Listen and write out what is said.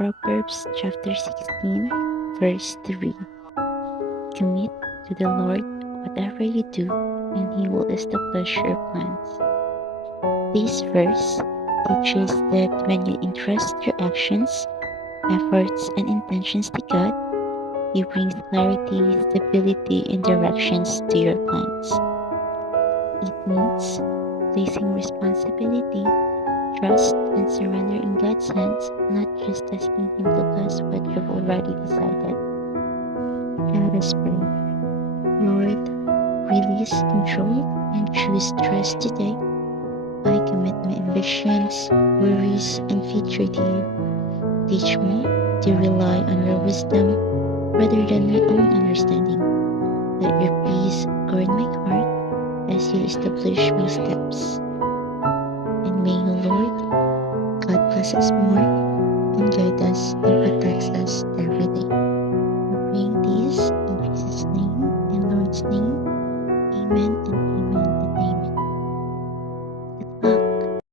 Proverbs chapter 16, verse 3. Commit to the Lord whatever you do, and He will establish your plans. This verse teaches that when you entrust your actions, efforts, and intentions to God, He brings clarity, stability, and directions to your plans. It means placing responsibility, trust, and surrender in God's hands, not just asking Him to bless what you've already decided. Let us pray. Lord, release control and choose trust today. I commit my ambitions, worries, and future to you. Teach me to rely on your wisdom rather than my own understanding. Let your peace guard my heart as you establish my steps. And may you, Lord, God bless us more and guide us and protects us